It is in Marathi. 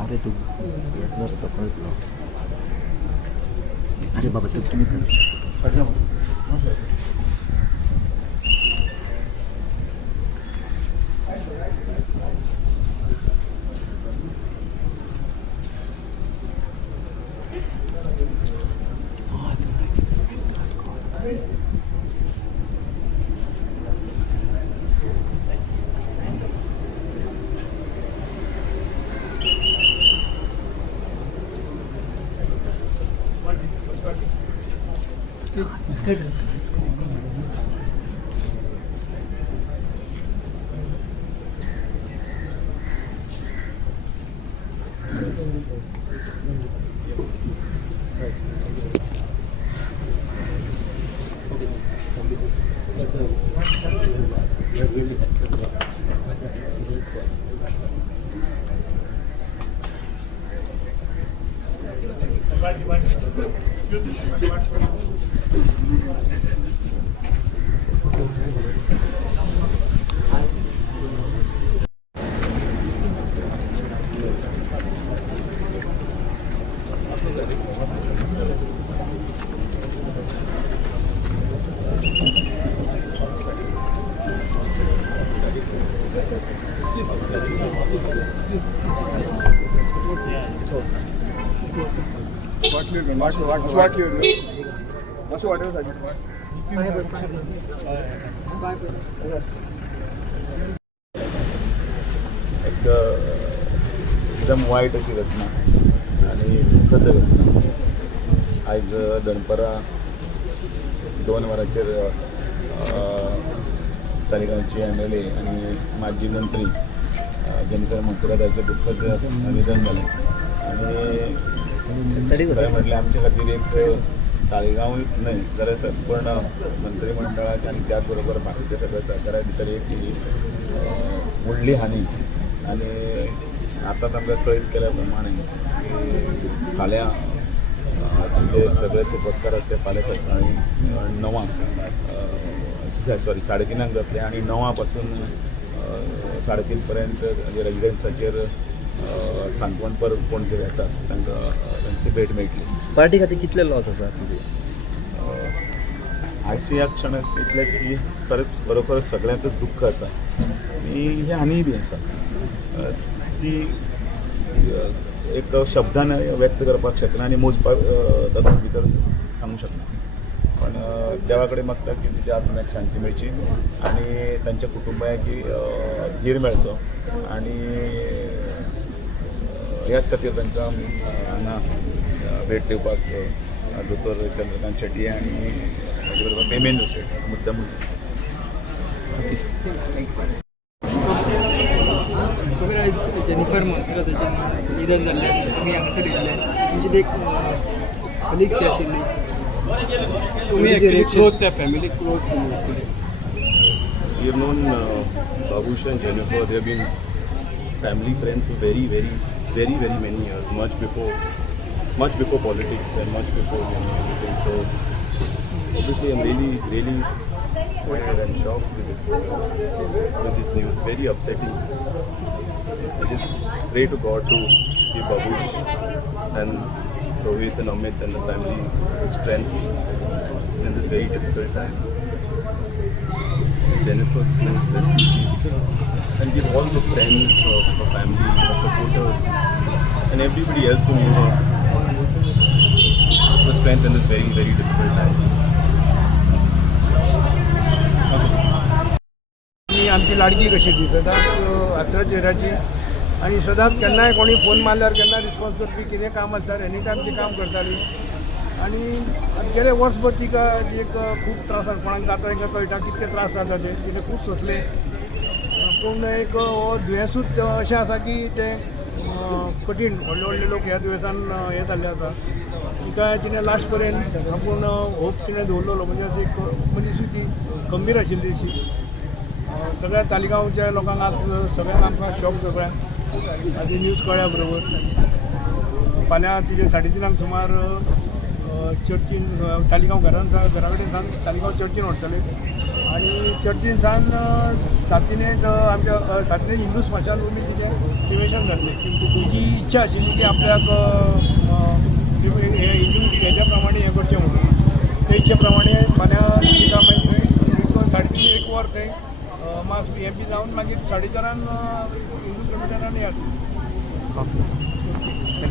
अरे तू येतणार का कळतो अरे बाबा तू नाही एकदम वाईट अशी घटना आणि दुःखद घटना आज दनपरा 2 वरांचेर तालिगांवचे MLA आणि माजी मंत्री जेनिफर मोन्सेरात हांचें दुःखद निधन जालें आणि खरें म्हटल्यार आमचे खातीर एक तालिगांवच न्हय जाल्यार संपूर्ण मंत्रिमंडळाचे आणि त्याच बरोबर बाकीच्या सगळ्या सरकारा भितर एक व्हडली हानी आणि आतांच आमकां कळीत केल्या प्रमाणे की फाल्यां तुमचे सगळे सोपस्कार आसते फाल्यां सकाळीं 9 सॉरी 3:30 जातले आणि 9 पासून 3:30 पर्यंत रेजिडेन्साचेर सांकवणपर कोण तरी येता तांकां तांची भेट मेळटली. पार्टी खातीर कितले लॉस आसा तुजे आजच्या ह्या क्षणाक इतलें की खरोखर सगळ्यांकच दुख्ख आसा आनी ही हानी बी आसा ती एक शब्दान व्यक्त करपाक शकना आनी मोजपाक तातूंत भितर सांगूंक शकना पण देवा कडेन मागता की तिच्या आत्म्याक शांती मेळची आनी तांच्या कुटुंबायाक धीर मेळचो आनी ह्याच खातीर तांकां हांगा भेट दिवपाक दोतोर चंद्रकांत शेट्टी आनी ताचे बरोबर पेमेंद्र शेट मुद्दम आज जेनिफर मोन्सेराताचें निधन जाल्लें आसलें तुमी हांगासर येयल्ले म्हणजे एक कलिग्स आशिल्ली close their family close We have known Babush and Jennifer. They have been family friends for very many years, much before politics and much before everything. So obviously I'm really sad and shocked with this news. Very upsetting. I just pray to God to give Babush and Rohit and Amit and the family strength in this very difficult time. Jennifer's best wishes and give all the friends, her family, her supporters and everybody else who knew her the strength in this very difficult time. आमची लाडकी कशी ती सदांच आसरा चेहऱ्याची आणि सदांच केन्नाय कोणी फोन मारल्यार केन्ना रिस्पॉन्स करपी कितें काम आसल्यार एनी टायम ती काम करताली आणि गेले वर्सभर तिका एक खूब त्रास कोणाक जाता तांकां कळटा कितले त्रास जाता ते तिने खूब सोंसले पूण एक दुयेंसूच अशें आसा की ते कठीण व्हडले लोक ह्या दुयेंसान हे जाल्ले आसा तिका तिणें लास्ट पर्यंत आपूण होप तिणें दवरलेलो म्हणजे अशी एक मनीस ती गंभीर आशिल्ली अशी सगळ्या तालिगांवच्या लोकांक आज सगळ्यांक आमकां शॉक सगळ्यांक आधी न्यूज कळ्या बरोबर फाल्यां तिजे 3:30 सुमार चर्चीन तालिगांव घरा कडेन सावन तालिगांव चर्चीन व्हरतले आनी चर्चीन सावन सातिनेक आमच्या सातिने हिंदू स्मशानभूमी तिचें क्रिमेशन जातलें तिची इच्छा आशिल्ली की आपल्याक हिंदू हेच्या प्रमाणे हें करचें म्हणून ते इच्छे प्रमाणे फाल्यां तिका मागीर थंय 3.5 वर थंय मास हें बी जावन मागीर 4:30 हिंदू क्रिमेशनान येयात.